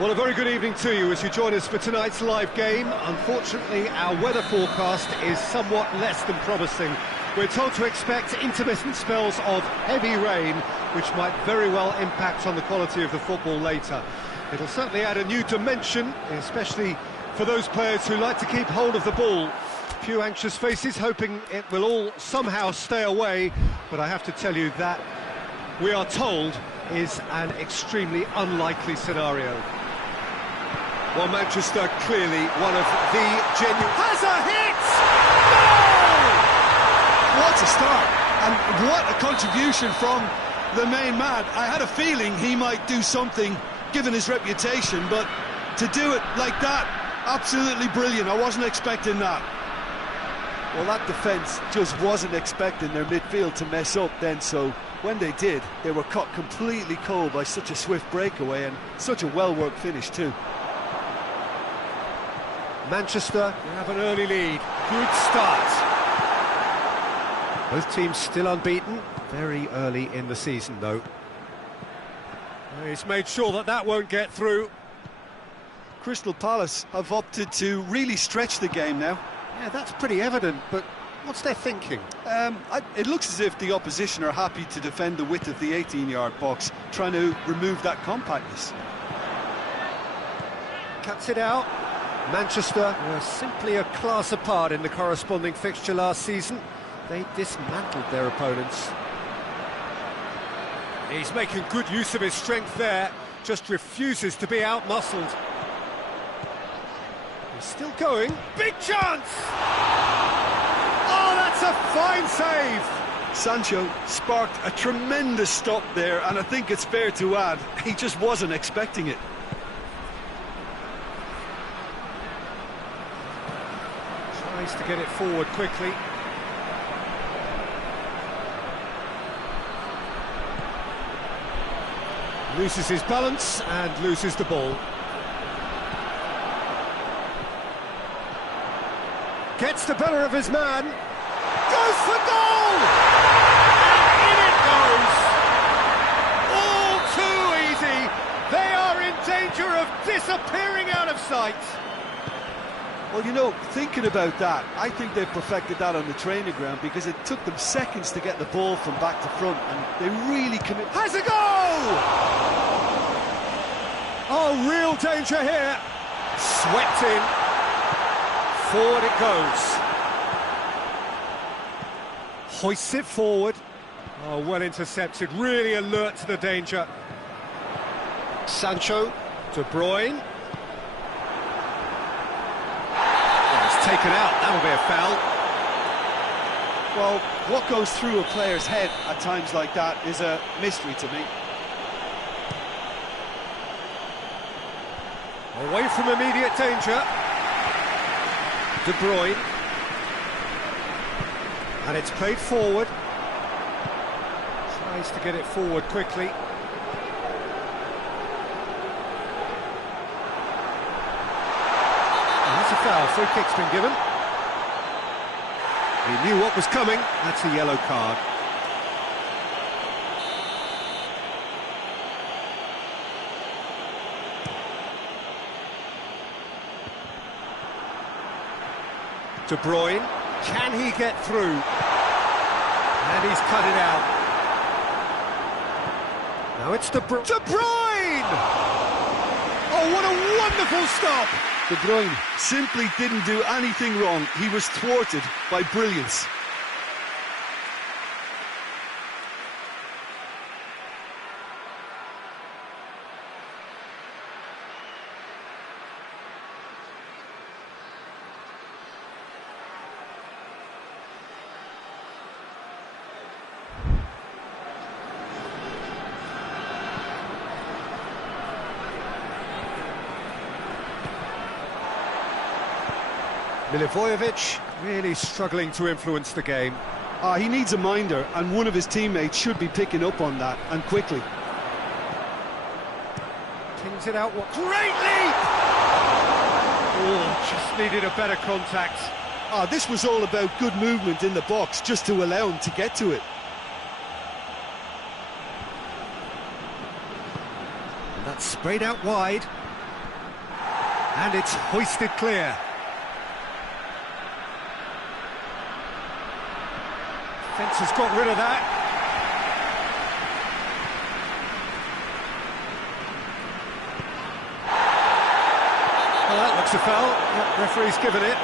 Well, a very good evening to you as you join us for tonight's live game. Unfortunately, our weather forecast is somewhat less than promising. We're told to expect intermittent spells of heavy rain, which might very well impact on the quality of the football later. It'll certainly add a new dimension, especially for those players who like to keep hold of the ball. A few anxious faces hoping it will all somehow stay away, but I have to tell you that we are told is an extremely unlikely scenario. Well, Manchester clearly one of the genuine... Has a hit! Goal! What a start, and what a contribution from the main man. I had a feeling he might do something, given his reputation, but to do it like that, absolutely brilliant. I wasn't expecting that. Well, that defence just wasn't expecting their midfield to mess up then, so when they did, they were caught completely cold by such a swift breakaway and such a well-worked finish too. Manchester have an early lead. Good start. Both teams still unbeaten. Very early in the season, though. He's made sure that that won't get through. Crystal Palace have opted to really stretch the game now. Yeah, that's pretty evident, but what's their thinking? It looks as if the opposition are happy to defend the width of the 18-yard box, trying to remove that compactness. Cuts it out. Manchester were simply a class apart in the corresponding fixture last season. They dismantled their opponents. He's making good use of his strength there, just refuses to be outmuscled. He's still going. Big chance! Oh, that's a fine save! Sancho sparked a tremendous stop there, and I think it's fair to add, he just wasn't expecting it. Tries to get it forward quickly. Loses his balance and loses the ball. Gets the better of his man. Goes for goal! And in it goes! All too easy. They are in danger of disappearing out of sight. Well, you know, thinking about that, I think they've perfected that on the training ground because it took them seconds to get the ball from back to front, and they really commit. Has a goal! Oh, real danger here. Swept in. Forward it goes. Hoists it forward. Oh, well intercepted. Really alert to the danger. Sancho. De Bruyne. Taken out, that'll be a foul. Well, what goes through a player's head at times like that is a mystery to me. Away from immediate danger. De Bruyne. And it's played forward. Tries to get it forward quickly. That's a foul, free kick's been given. He knew what was coming, that's a yellow card. De Bruyne, can he get through? And he's cut it out. Now it's De Bruyne! De Bruyne! Oh, what a wonderful stop! De Bruyne simply didn't do anything wrong. He was thwarted by brilliance. Milivojevic really struggling to influence the game. He needs a minder, and one of his teammates should be picking up on that, and quickly. Pings it out. Great leap! Oh, just needed a better contact. This was all about good movement in the box, just to allow him to get to it. And that's sprayed out wide. And it's hoisted clear. Fence has got rid of that. Well, that looks a foul. Yep, referee's given it.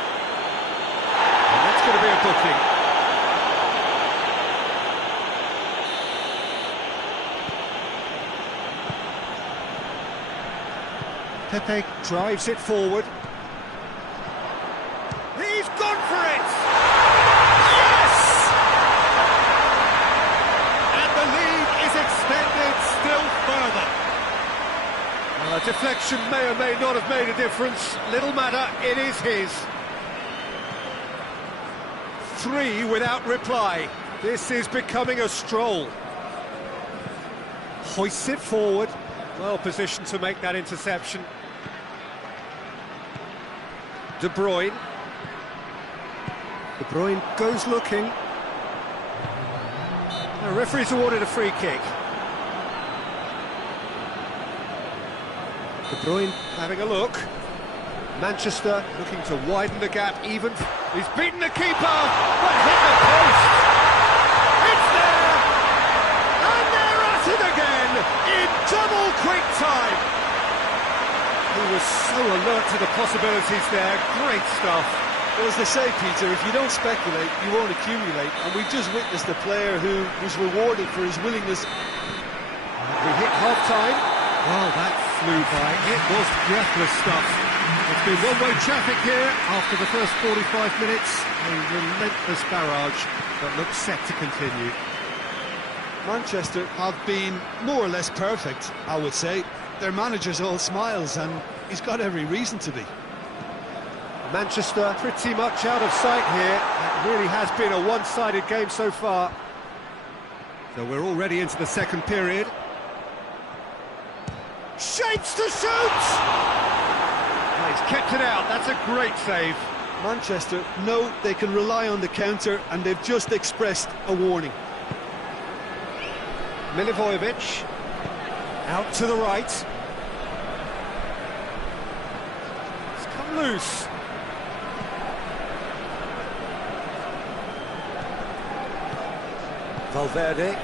And that's going to be a booking. Pepe drives it forward. He's gone for it! Yes! And the lead is extended still further. Well, a deflection may or may not have made a difference. Little matter, it is his. 3 without reply. This is becoming a stroll. Hoists it forward. Well positioned to make that interception. De Bruyne. De Bruyne goes looking. The referee's awarded a free kick. De Bruyne having a look. Manchester looking to widen the gap even. He's beaten the keeper, but hit the post. It's there! And they're at it again in double quick time. He was so alert to the possibilities there. Great stuff. Well, as they say, Peter, if you don't speculate, you won't accumulate. And we've just witnessed a player who was rewarded for his willingness. We hit half-time. Well, that flew by. It was breathless stuff. It's been one-way traffic here after the first 45 minutes. A relentless barrage that looks set to continue. Manchester have been more or less perfect, I would say. Their manager's all smiles, and he's got every reason to be. Manchester pretty much out of sight here. It really has been a one-sided game so far. So we're already into the second period. Shapes to shoot! Oh, he's kept it out. That's a great save. Manchester know they can rely on the counter, and they've just expressed a warning. Milivojevic out to the right. It's come loose. Valverde.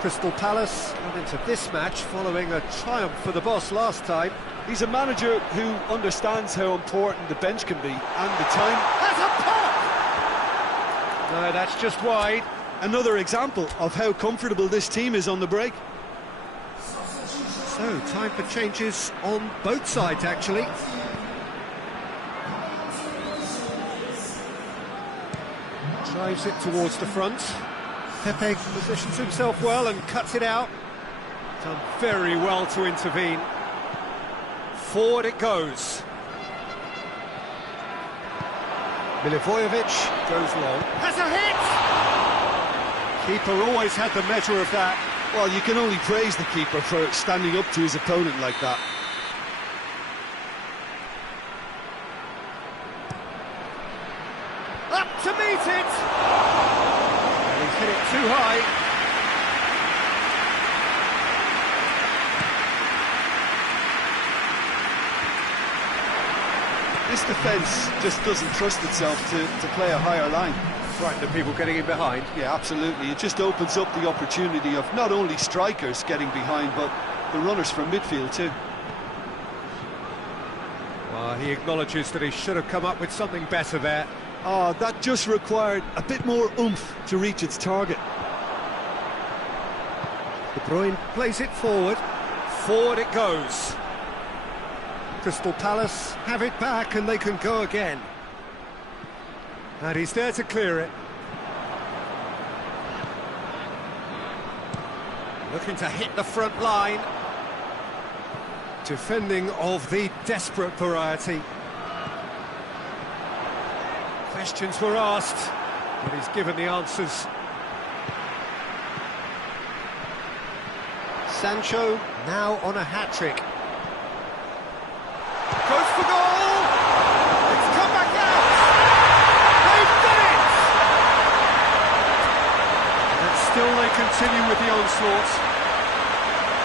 Crystal Palace got into this match following a triumph for the boss last time. He's a manager who understands how important the bench can be, and the time has a pop! No, that's just wide. Another example of how comfortable this team is on the break. So, time for changes on both sides, actually. Drives it towards the front. Pepe positions himself well and cuts it out. Done very well to intervene. Forward it goes. Milivojevic goes long. Has a hit! Keeper always had the measure of that. Well, you can only praise the keeper for standing up to his opponent like that. Up to meet it! And he's hit it too high. This defence just doesn't trust itself to play a higher line. Frightened of people getting in behind. Yeah, absolutely. It just opens up the opportunity of not only strikers getting behind, but the runners from midfield too. Well, he acknowledges that he should have come up with something better there. Oh, that just required a bit more oomph to reach its target. De Bruyne plays it forward. Forward it goes. Crystal Palace have it back and they can go again. And he's there to clear it. Looking to hit the front line. Defending of the desperate variety. Questions were asked, but he's given the answers. Sancho now on a hat-trick. Goes for goal! It's come back out! They've done it! And still they continue with the onslaught.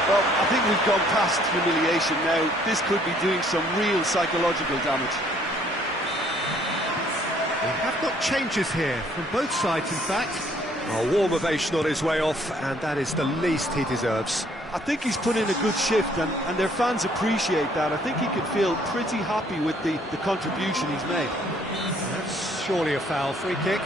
Well, I think we've gone past humiliation now. This could be doing some real psychological damage. We have got changes here, from both sides in fact. A warm ovation on his way off, and that is the least he deserves. I think he's put in a good shift, and their fans appreciate that. I think he can feel pretty happy with the contribution he's made. That's surely a foul. Free kick.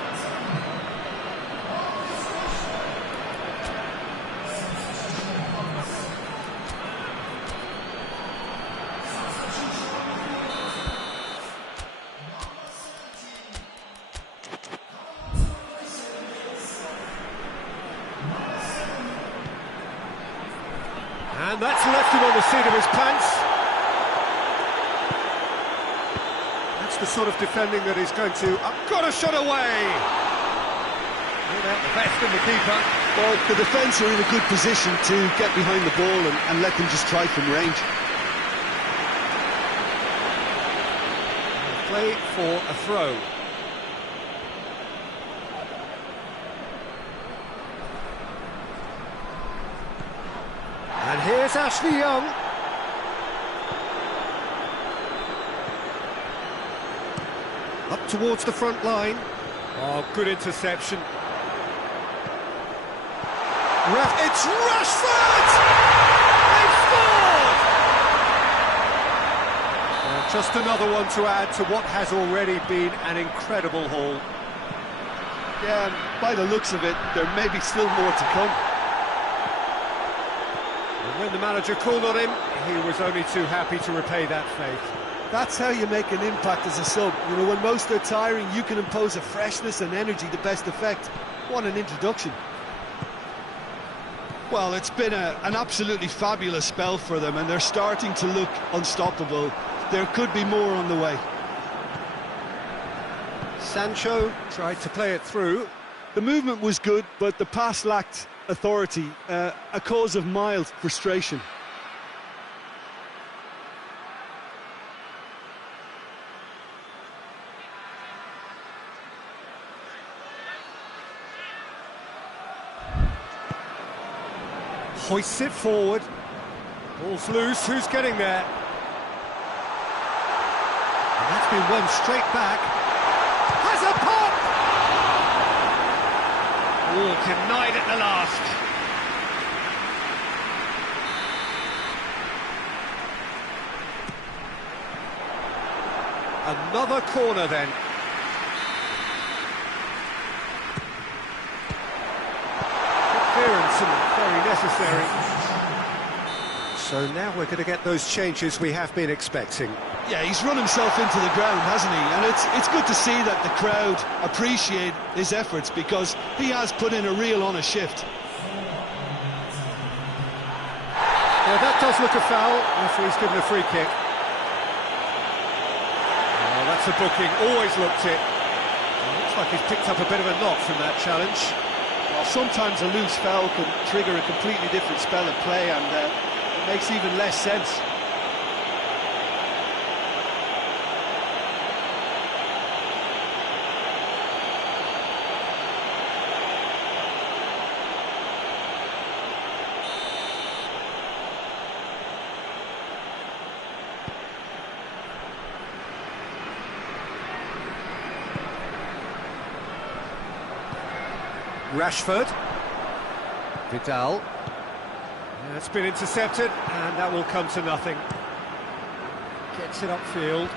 And that's left him on the seat of his pants. That's the sort of defending that is going to... got a shot away! Without the best in the keeper. Well, the defence are in a good position to get behind the ball and let them just try from range. Play for a throw. And here's Ashley Young. Up towards the front line. Oh, good interception. It's Rashford! They've scored! Just another one to add to what has already been an incredible haul. Yeah, and by the looks of it, there may be still more to come. When the manager called on him, he was only too happy to repay that faith. That's how you make an impact as a sub. You know, when most are tiring, you can impose a freshness and energy to best effect. What an introduction. Well, it's been an absolutely fabulous spell for them, and they're starting to look unstoppable. There could be more on the way. Sancho tried to play it through. The movement was good, but the pass lacked authority, a cause of mild frustration. Hoists it forward. Ball's loose, who's getting there? And that's been won straight back. Has a pop! Oh, denied at the last. Another corner then. Clearance and very necessary. So now we're going to get those changes we have been expecting. Yeah, he's run himself into the ground, hasn't he? And it's good to see that the crowd appreciate his efforts, because he has put in a real honest shift. Yeah, that does look a foul. Referee's given a free kick. Oh, that's a booking. Always looked it. Looks like he's picked up a bit of a knock from that challenge. Well, sometimes a loose foul can trigger a completely different spell of play, and it makes even less sense. Rashford. Vidal. It's been intercepted, and that will come to nothing. Gets it upfield.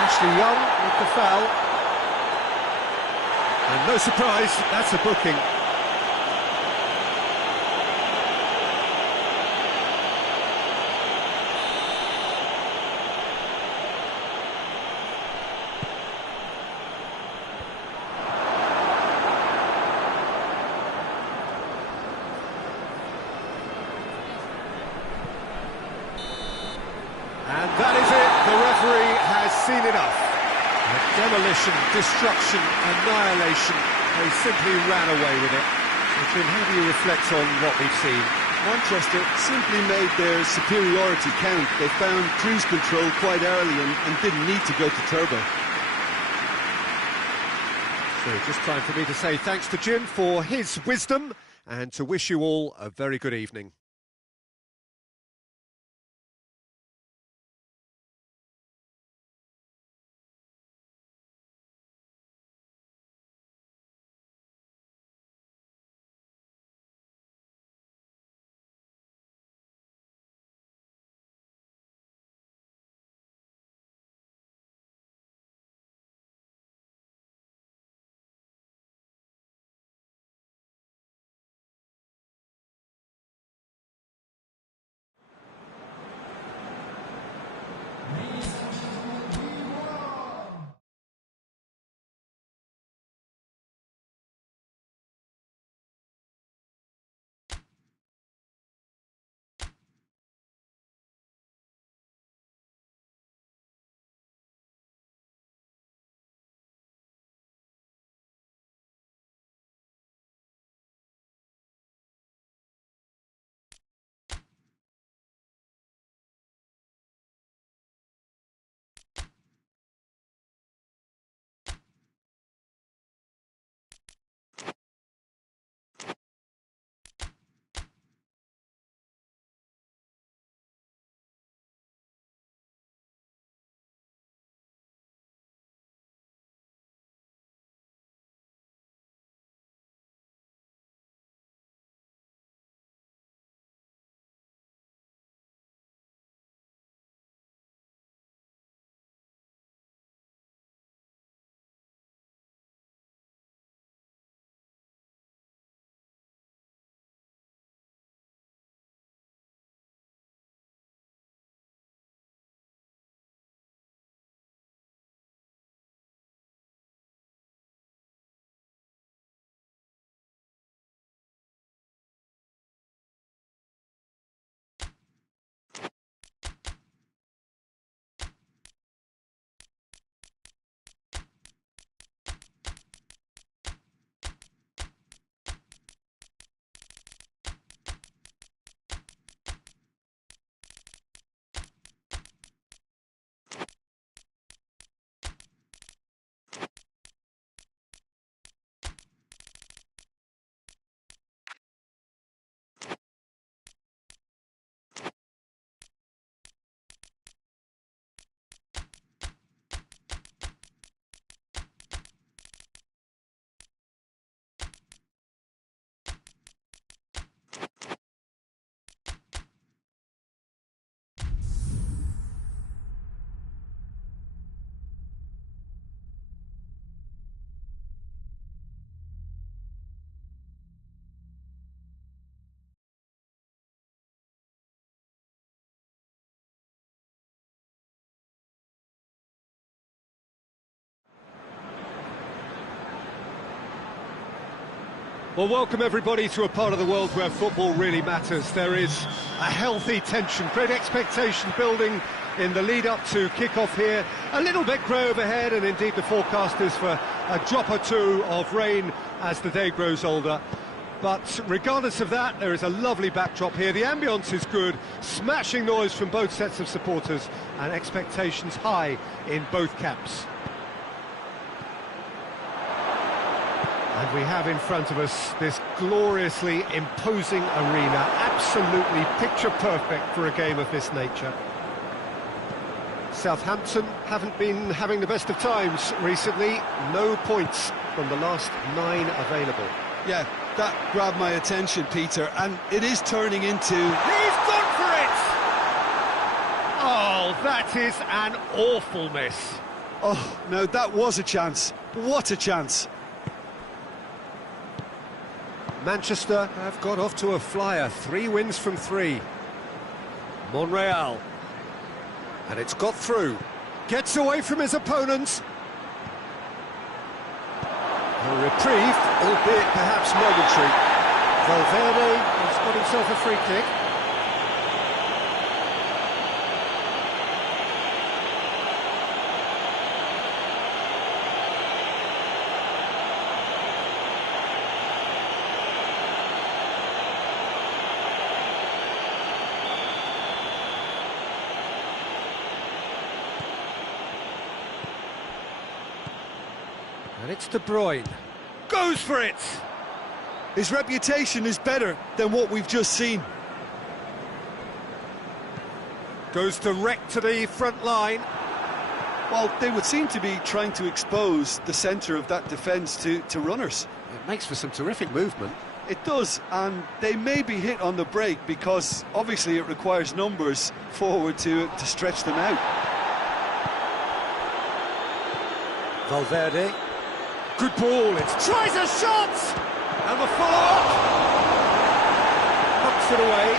Ashley Young with the foul. And no surprise, that's a booking. And that is it, the referee has seen enough. Demolition, destruction, annihilation, they simply ran away with it. So Jim, how do you reflect on what we've seen? Manchester simply made their superiority count. They found cruise control quite early and didn't need to go to turbo. So So just time for me to say thanks to Jim for his wisdom and to wish you all a very good evening. Well, welcome everybody to a part of the world where football really matters. There is a healthy tension, great expectation building in the lead-up to kick-off here. A little bit grey overhead, and indeed the forecast is for a drop or two of rain as the day grows older. But regardless of that, there is a lovely backdrop here. The ambience is good, smashing noise from both sets of supporters, and expectations high in both camps. And we have in front of us this gloriously imposing arena, absolutely picture perfect for a game of this nature. Southampton haven't been having the best of times recently. No points from the last 9 available. Yeah, that grabbed my attention, Peter, and it is turning into... He's gone for it! Oh, that is an awful miss. Oh, no, that was a chance. What a chance. Manchester have got off to a flyer, 3 wins from 3. Monreal. And it's got through. Gets away from his opponents. A reprieve, albeit perhaps momentary. Valverde has got himself a free kick. And it's De Bruyne. Goes for it! His reputation is better than what we've just seen. Goes direct to the front line. Well, they would seem to be trying to expose the centre of that defence to runners. It makes for some terrific movement. It does, and they may be hit on the break because obviously it requires numbers forward to stretch them out. Valverde. Good ball, it tries a shot! And the follow-up! Pucks it away.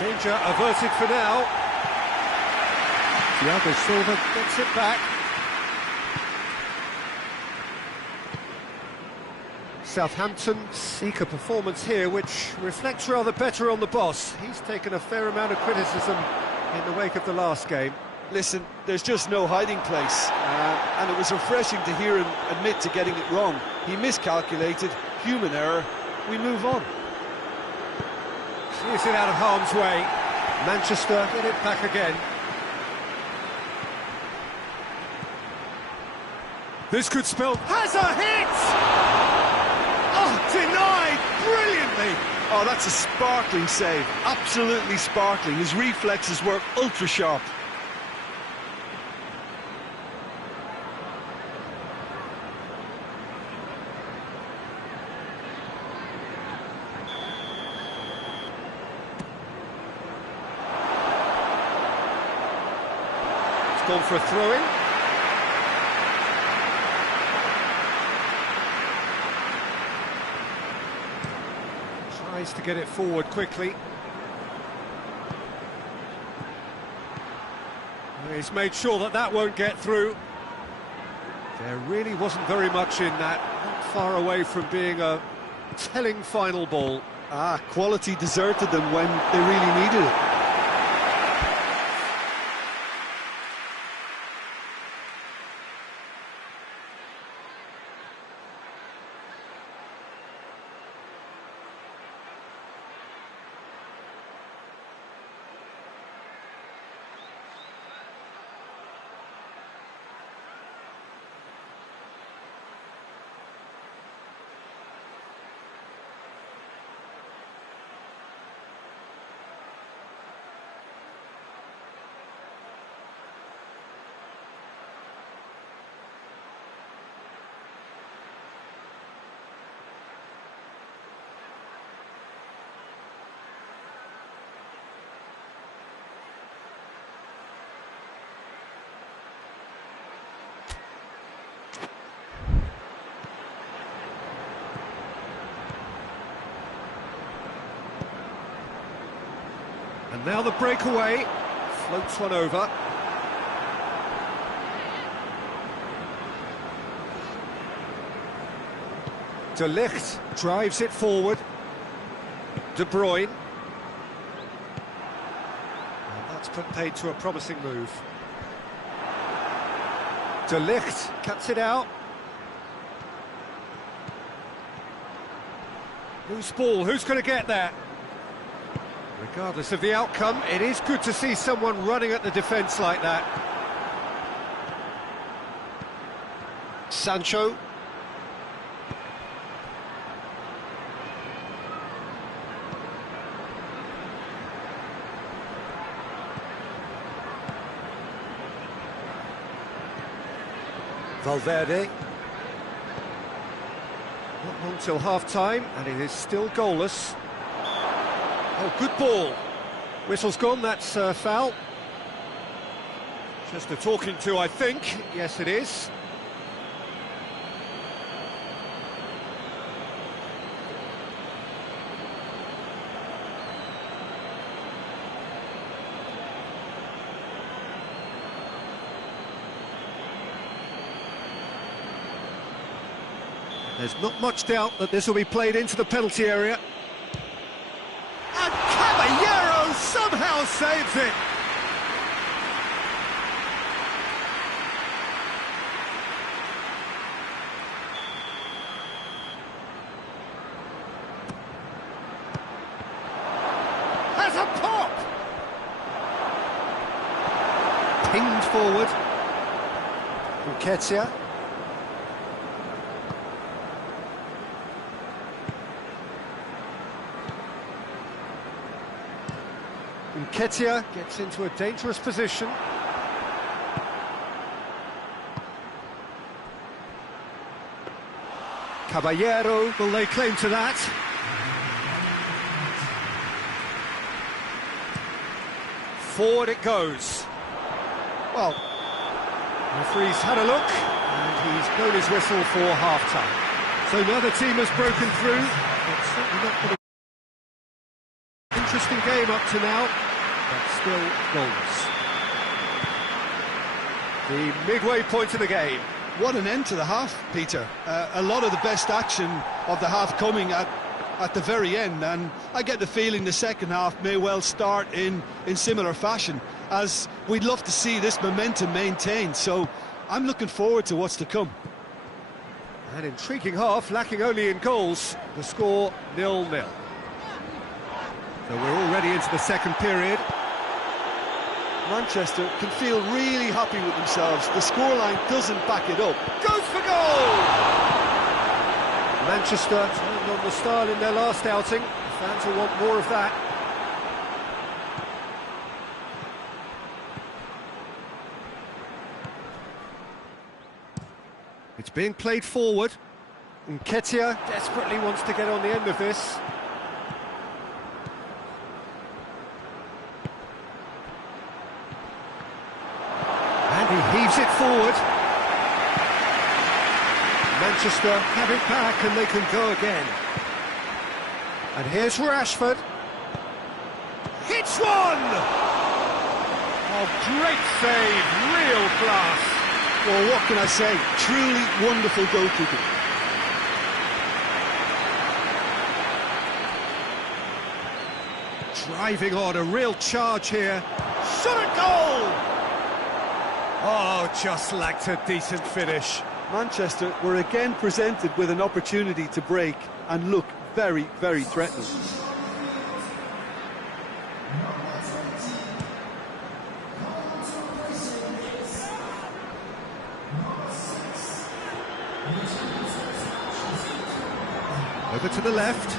Danger averted for now. Thiago Silva gets it back. Southampton seek a performance here which reflects rather better on the boss. He's taken a fair amount of criticism in the wake of the last game. Listen, there's just no hiding place, and it was refreshing to hear him admit to getting it wrong. He miscalculated, human error, we move on. Clears it out of harm's way. Manchester get it back again. This could spell... Has a hit! Oh, denied brilliantly! Oh, that's a sparkling save, absolutely sparkling. His reflexes were ultra-sharp. Gone for a throw-in. Tries to get it forward quickly. He's made sure that that won't get through. There really wasn't very much in that, not far away from being a telling final ball. Quality deserted them when they really needed it. And now the breakaway, floats one over. De Ligt drives it forward. De Bruyne. And that's put paid to a promising move. De Ligt cuts it out. Loose ball, who's going to get that? Regardless of the outcome, it is good to see someone running at the defence like that. Sancho. Valverde. Not long till half-time, and it is still goalless. Oh, good ball. Whistle's gone, that's foul. Just a talking to, I think. Yes, it is. There's not much doubt that this will be played into the penalty area. And Caballero somehow saves it. Has a pop. Pinged forward. Nketiah. Nketiah gets into a dangerous position. Caballero will lay claim to that. Forward it goes. Well, the referee's had a look, and he's blown his whistle for half-time. So now the team has broken through. It's certainly not been an interesting game up to now, but still goals. The midway point of the game. What an end to the half, Peter. A lot of the best action of the half coming at the very end, and I get the feeling the second half may well start in similar fashion, as we'd love to see this momentum maintained, so I'm looking forward to what's to come. An intriguing half, lacking only in goals. The score 0-0. So we're already into the second period. Manchester can feel really happy with themselves. The scoreline doesn't back it up. Goes for goal! Manchester turned on the style in their last outing. The fans will want more of that. It's being played forward. Nketiah desperately wants to get on the end of this. He heaves it forward. Manchester have it back and they can go again. And here's Rashford. Hits one! Oh, great save, real class. Well, what can I say? Truly wonderful goalkeeping. Driving on, a real charge here. Shot at goal! Oh, just lacked a decent finish. Manchester were again presented with an opportunity to break and look very, very threatening. Over to the left.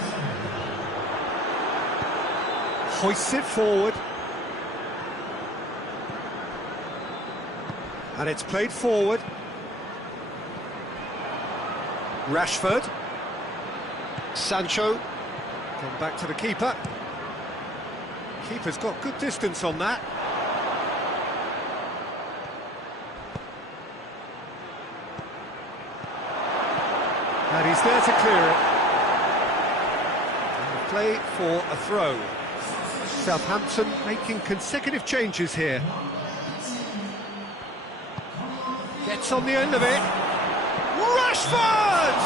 Hoists it forward. And it's played forward. Rashford. Sancho. Come back to the keeper. Keeper's got good distance on that. And he's there to clear it. And the play for a throw. Southampton making consecutive changes here. Gets on the end of it. Rashford!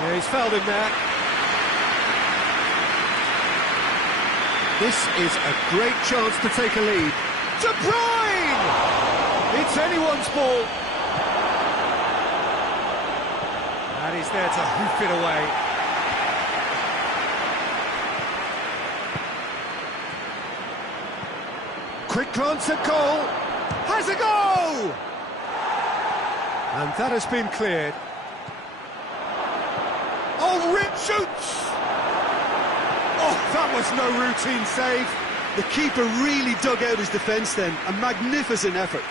Yeah, he's fouled him there. This is a great chance to take a lead. De Bruyne! It's anyone's ball. And he's there to hoof it away. Quick glance at goal. Has a goal! And that has been cleared. Oh, Rip shoots! Oh, that was no routine save. The keeper really dug out his defence then. A magnificent effort.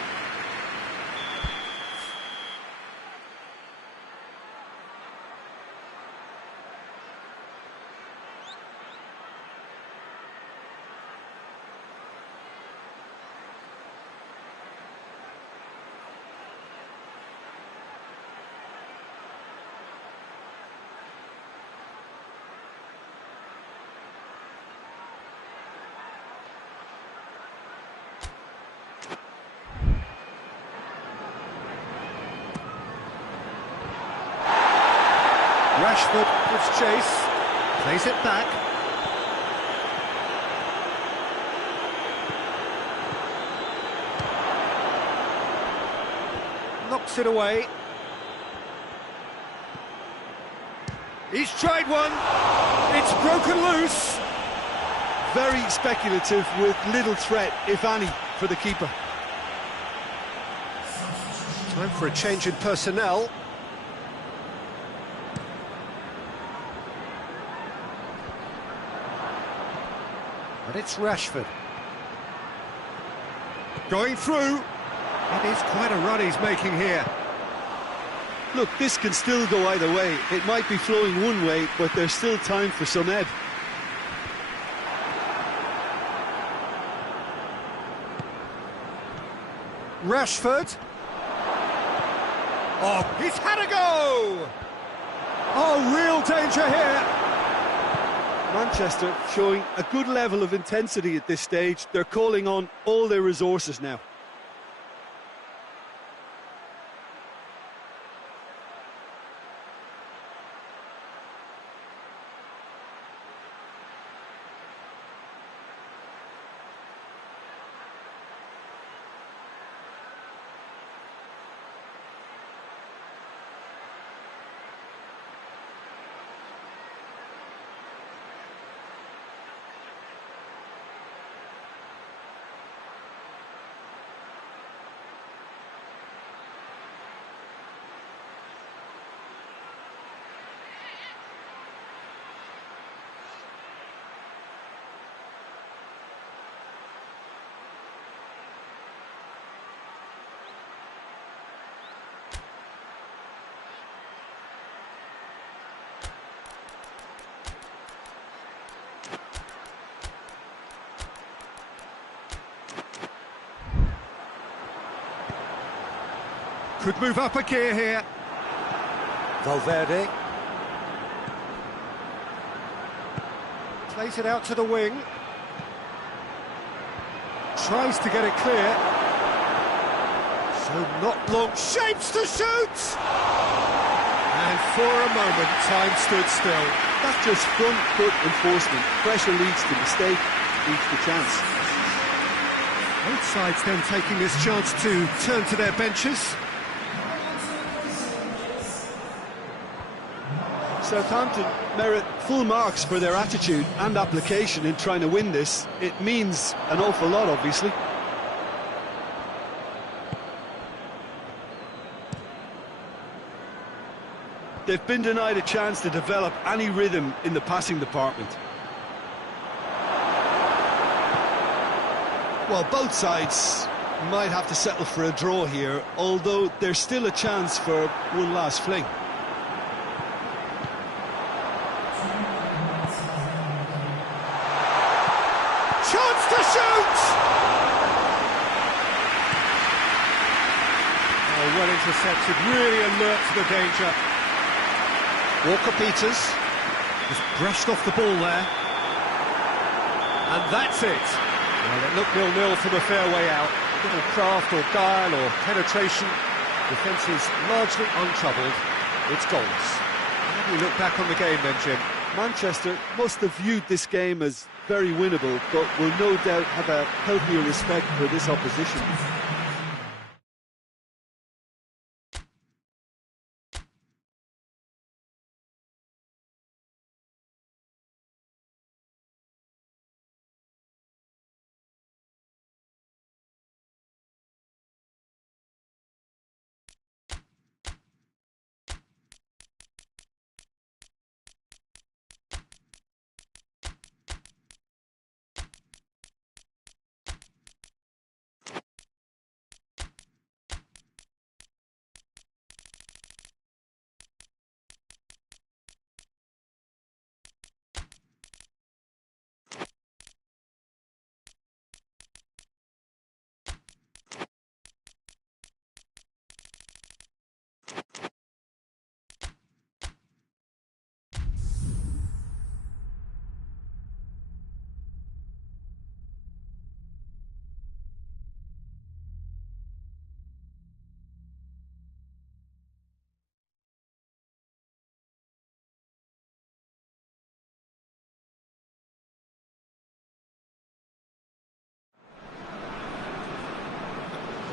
Rashford gives chase, plays it back. Knocks it away. He's tried one. It's broken loose. Very speculative with little threat, if any, for the keeper. Time for a change in personnel. And it's Rashford. Going through. It is quite a run he's making here. Look, this can still go either way. It might be flowing one way, but there's still time for some ebb. Rashford. Oh, he's had a go! Oh, real danger here. Manchester showing a good level of intensity at this stage. They're calling on all their resources now. Could move up a gear here. Valverde. Plays it out to the wing. Tries to get it clear. So not long. Shapes to shoot! And for a moment, time stood still. That's just front foot enforcement. Pressure leads to mistake, leads to chance. Both sides then taking this chance to turn to their benches. Southampton merit full marks for their attitude and application in trying to win this. It means an awful lot, obviously. They've been denied a chance to develop any rhythm in the passing department. Well, both sides might have to settle for a draw here, although there's still a chance for one last fling. Chance to shoot! Oh, well intercepted, really alert to the danger. Walker-Peters just brushed off the ball there. And that's it. Well, it looked 0-0 from a fair way out. Little craft or guile or penetration. Defence is largely untroubled. It's goals. How do you look back on the game then, Jim? Manchester must have viewed this game as very winnable, but will no doubt have a healthier respect for this opposition.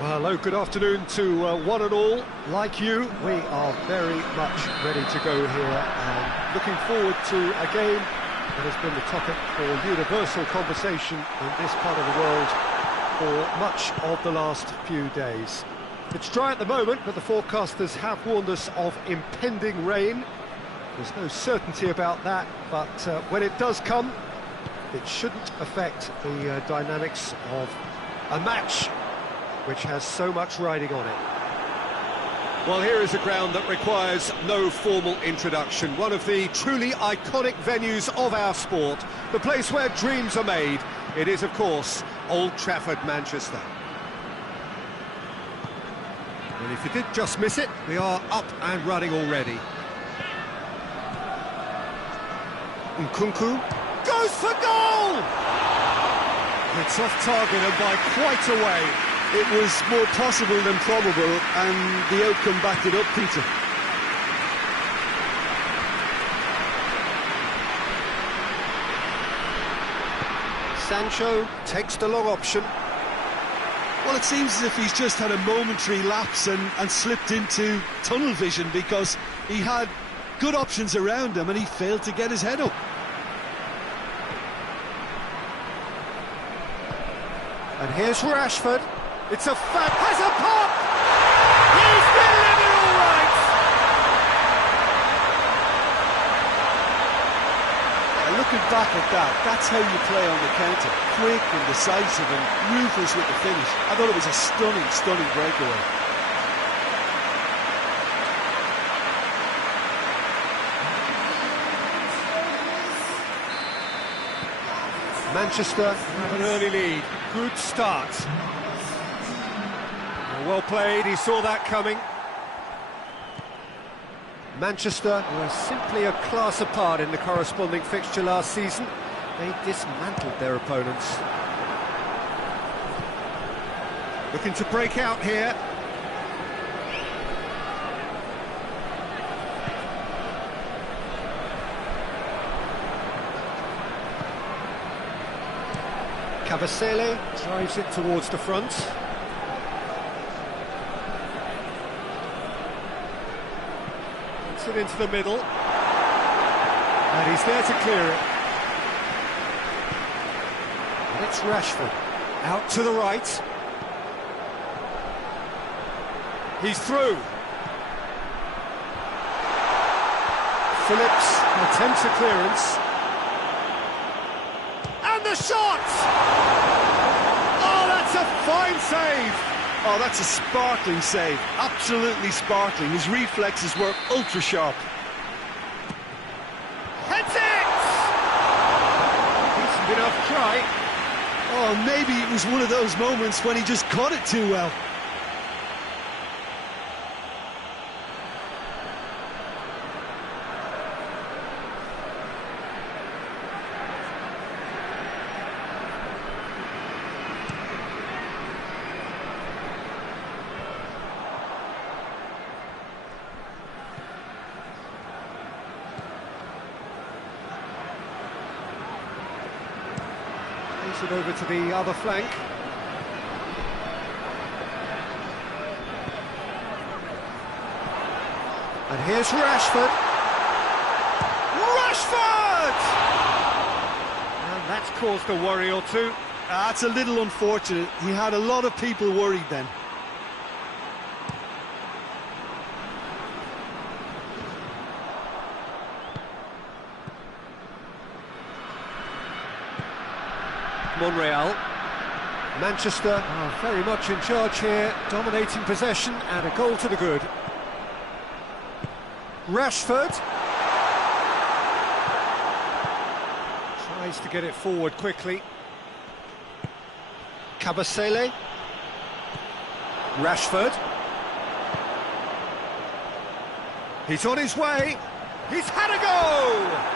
Well, hello, good afternoon to one and all. Like you, we are very much ready to go here and looking forward to a game that has been the topic for universal conversation in this part of the world for much of the last few days. It's dry at the moment, but the forecasters have warned us of impending rain. There's no certainty about that, but when it does come, it shouldn't affect the dynamics of a match which has so much riding on it. Well, here is a ground that requires no formal introduction. One of the truly iconic venues of our sport, the place where dreams are made. It is, of course, Old Trafford, Manchester. And if you did just miss it, we are up and running already. Nkunku goes for goal! It's off target and by quite a way. It was more possible than probable, and the outcome backed it up, Peter. Sancho takes the long option. Well, it seems as if he's just had a momentary lapse and slipped into tunnel vision, because he had good options around him and he failed to get his head up. And here's Rashford. It's a has a pop! He's delivered all right! Looking back at that, that's how you play on the counter. Quick and decisive and ruthless with the finish. I thought it was a stunning, stunning breakaway. Manchester have an early lead. Good start. Well played, he saw that coming. Manchester were simply a class apart in the corresponding fixture last season. They dismantled their opponents. Looking to break out here. Cavasele drives it towards the front. Puts it into the middle. And he's there to clear it. And it's Rashford. Out to the right. He's through. Phillips attempts a clearance. And the shot! Oh, that's a fine save! Oh, that's a sparkling save. Absolutely sparkling. His reflexes were ultra sharp. Heads it! Decent enough try. Oh, maybe it was one of those moments when he just caught it too well. It over to the other flank. And here's Rashford. Rashford! And that's caused a worry or two. That's a little unfortunate. He had a lot of people worried then. Monreal. Manchester are very much in charge here, dominating possession and a goal to the good. Rashford tries to get it forward quickly. Cavasele. Rashford. He's on his way. He's had a go!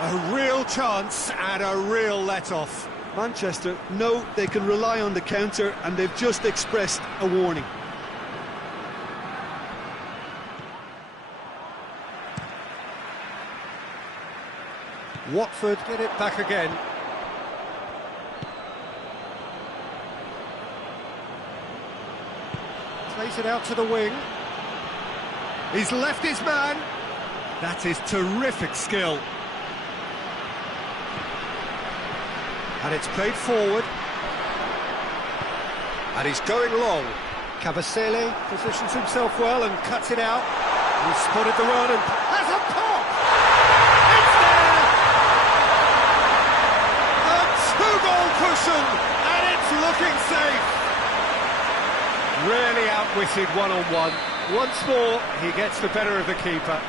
A real chance and a real let-off. Manchester know they can rely on the counter, and they've just expressed a warning. Watford get it back again. Plays it out to the wing. He's left his man. That is terrific skill. And it's played forward. And he's going long. Cavasele positions himself well and cuts it out. He's spotted the run and has a pop! It's there! A two-goal cushion, and it's looking safe! Really outwitted one-on-one. Once more, he gets the better of the keeper.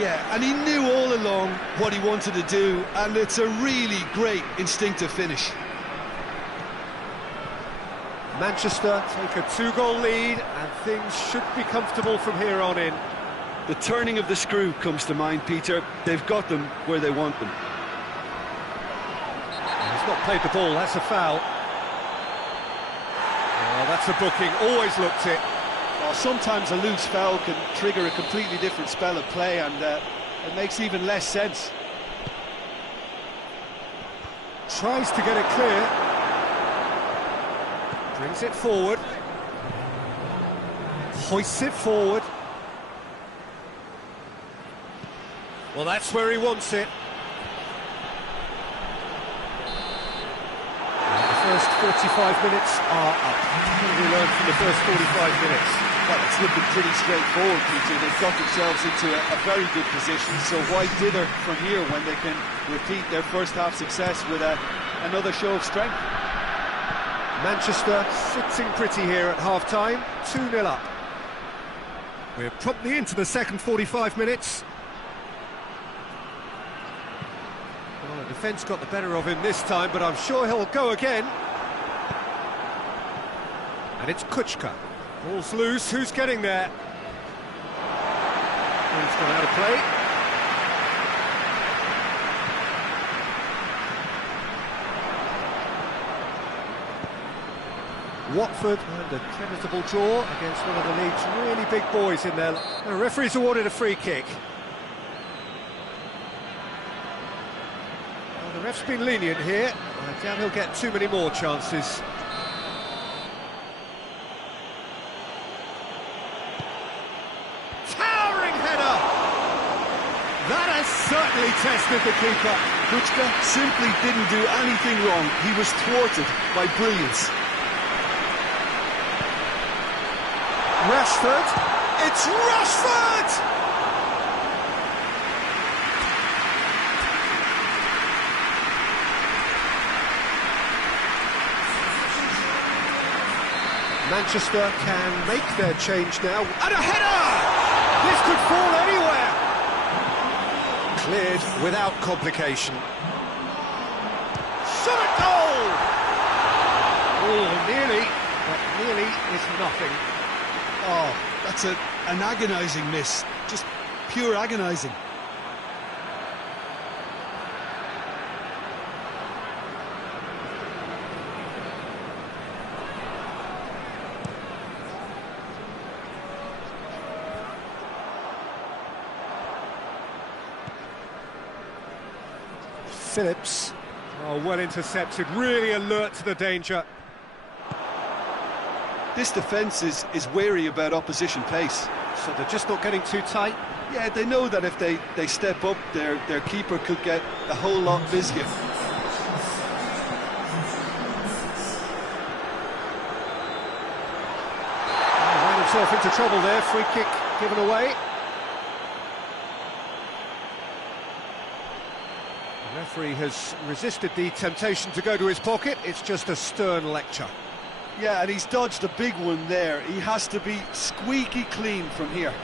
Yeah, and he knew all along what he wanted to do, and it's a really great instinctive finish. Manchester take a two-goal lead, and things should be comfortable from here on in. The turning of the screw comes to mind, Peter. They've got them where they want them. He's not played the ball, that's a foul. Oh, that's a booking, always looked it. Well, sometimes a loose foul can trigger a completely different spell of play, and it makes even less sense. Tries to get it clear. Brings it forward. Hoists it forward. Well, that's where he wants it. The first 45 minutes are up. What have we learned from the first 45 minutes? Well, it's looking pretty straightforward, Peter. They've got themselves into a very good position, so why dither from here when they can repeat their first half success with another show of strength? Manchester sitting pretty here at half-time, 2-0 up. We're promptly into the second 45 minutes. Well, the defence got the better of him this time, but I'm sure he'll go again. And it's Kuchka. Ball's loose, who's getting there? He's gone out of play. Watford and a creditable draw against one of the league's really big boys in there. The referee's awarded a free kick. Well, the ref's been lenient here. I doubt he'll get too many more chances. Towering header! That has certainly tested the keeper. Kuchka simply didn't do anything wrong. He was thwarted by brilliance. Rashford, it's Rashford! Manchester can make their change now, and a header! This could fall anywhere! Cleared without complication. Shot at goal! Oh, nearly, but nearly is nothing. Oh, that's an agonising miss. Just pure agonising. Phillips, oh, well intercepted, really alert to the danger. This defence is wary about opposition pace. So they're just not getting too tight? Yeah, they know that if they step up, their keeper could get a whole lot busier. Ran himself into trouble there, free kick given away. The referee has resisted the temptation to go to his pocket. It's just a stern lecture. Yeah, and he's dodged a big one there. He has to be squeaky clean from here.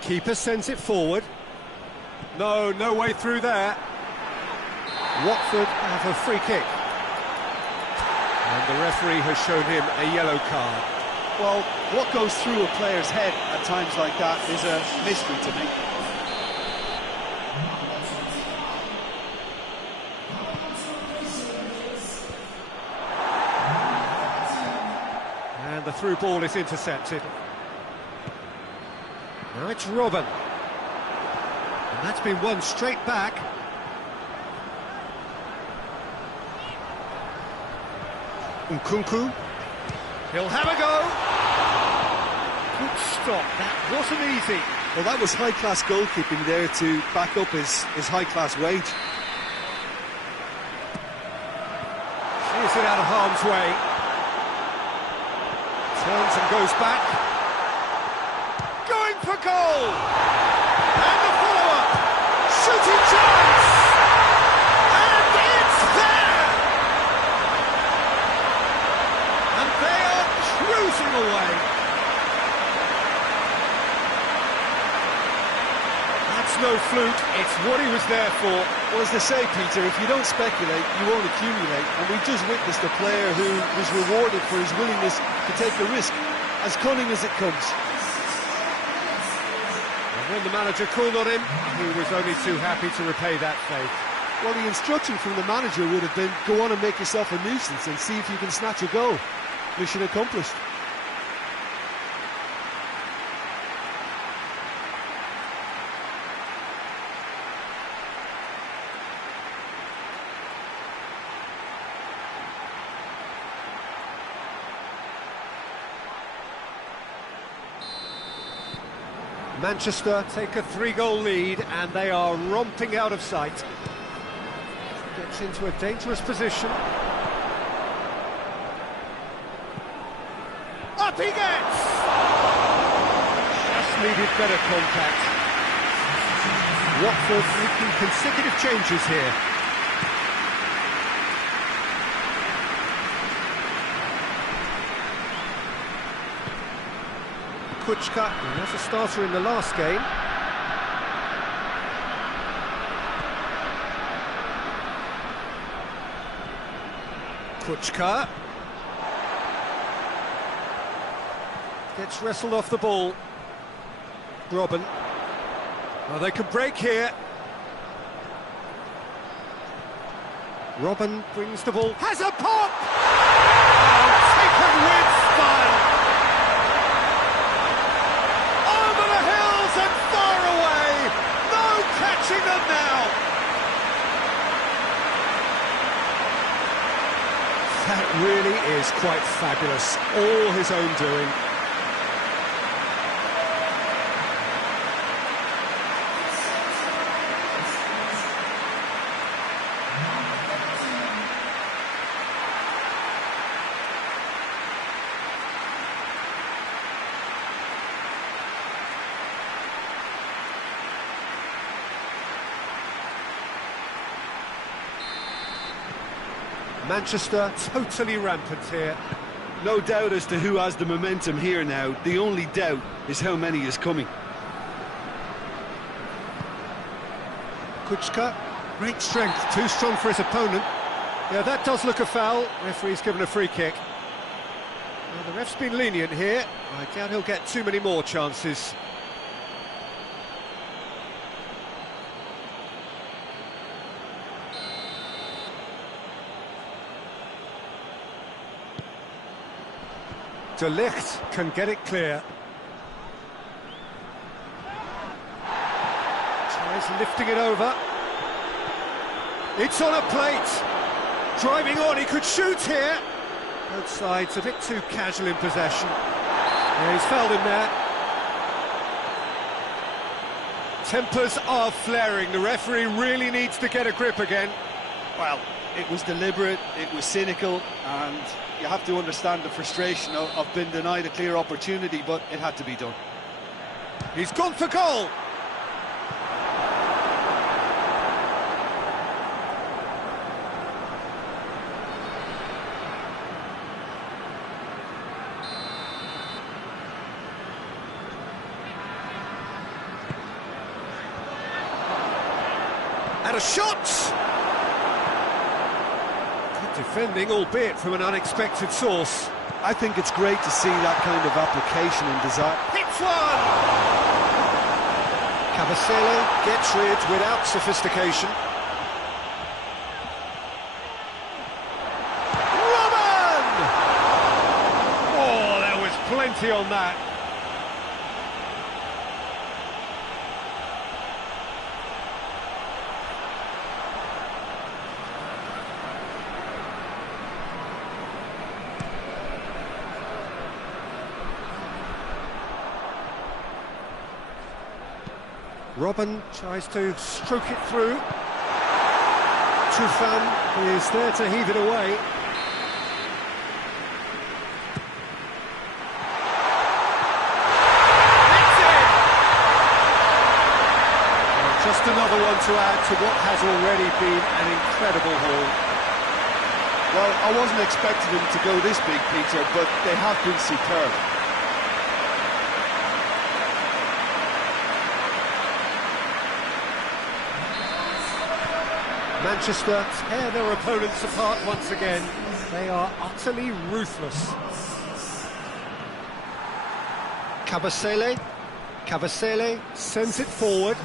Keeper sends it forward. No way through there. Watford have a free kick. And the referee has shown him a yellow card. Well, what goes through a player's head at times like that is a mystery to me. And the through ball is intercepted. Now it's Robben. And that's been won straight back. Nkunku. He'll have a go. Good stop, that wasn't easy. Well, that was high-class goalkeeping there to back up his high-class wage. Clears it out of harm's way. Turns and goes back. Going for goal! And the follow-up! Shooting chance! And it's there! And they are cruising away. That's no fluke, it's what he was there for. Well, as they say, Peter, if you don't speculate, you won't accumulate. And we've just witnessed a player who was rewarded for his willingness to take the risk, as cunning as it comes. And when the manager called on him, he was only too happy to repay that faith. Well, the instruction from the manager would have been, go on and make yourself a nuisance and see if you can snatch a goal. Mission accomplished. Manchester take a 3-goal lead and they are romping out of sight. Gets into a dangerous position. Up he gets! Just needed better contact. Watford making consecutive changes here. Kuchka, who was a starter in the last game. Kuchka gets wrestled off the ball. Robben. Well, they could break here. Robben brings the ball. Has a pop! Oh, taken with style. Over the hills and far away. No catching them now. That really is quite fabulous. All his own doing. Manchester totally rampant here. No doubt as to who has the momentum here now. The only doubt is how many is coming. Kuchka, great strength, too strong for his opponent. Yeah, that does look a foul. Referee's given a free kick. Well, the ref's been lenient here. I doubt he'll get too many more chances. De Ligt can get it clear. Tries lifting it over. It's on a plate. Driving on, he could shoot here. Both sides a bit too casual in possession. Yeah, he's fouled him there. Tempers are flaring. The referee really needs to get a grip again. Well, it was deliberate, it was cynical, and you have to understand the frustration of being denied a clear opportunity, but it had to be done. He's gone for goal! And a shot! Defending, albeit from an unexpected source. I think it's great to see that kind of application and desire. Hits one! Cavasello gets rid without sophistication. Robben! Oh, there was plenty on that. Robben tries to stroke it through. Tufan is there to heave it away. Just another one to add to what has already been an incredible haul. Well, I wasn't expecting them to go this big, Peter, but they have been superb. Manchester tear their opponents apart once again. They are utterly ruthless. Kabasele sends it forward.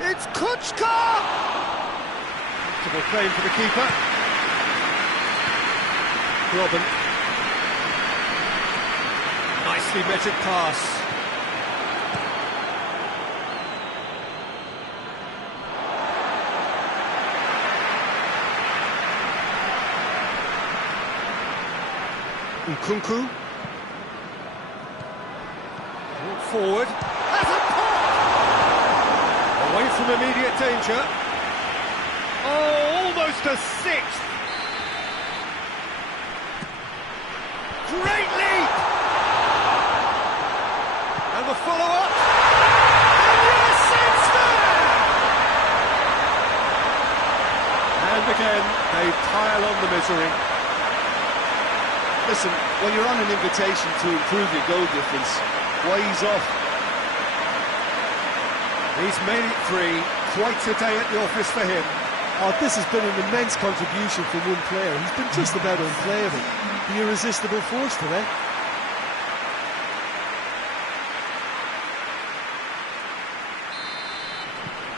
It's Kuchka! Comfortable claim for the keeper. Robben. Nicely measured pass. Nkunku. Forward. Has a pop! Away from immediate danger. Oh, almost a sixth. Great leap! And the follow-up. And yes, it's there! And again, they pile on the misery. Listen, when you're on an invitation to improve your goal difference, why ease off? He's made it three. Quite a day at the office for him. Oh, this has been an immense contribution from one player. He's been just about unplayable. The irresistible force today.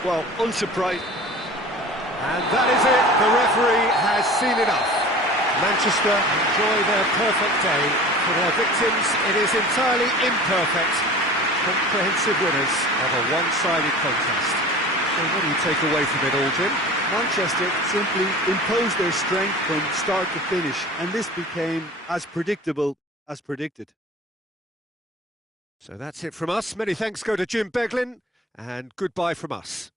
Well, unsurprised. And that is it. The referee has seen enough. Manchester enjoy their perfect day. For their victims, it is entirely imperfect. Comprehensive winners of a one-sided contest. So what do you take away from it all, Jim? Manchester simply imposed their strength from start to finish, and this became as predictable as predicted. So that's it from us. Many thanks go to Jim Beglin, and goodbye from us.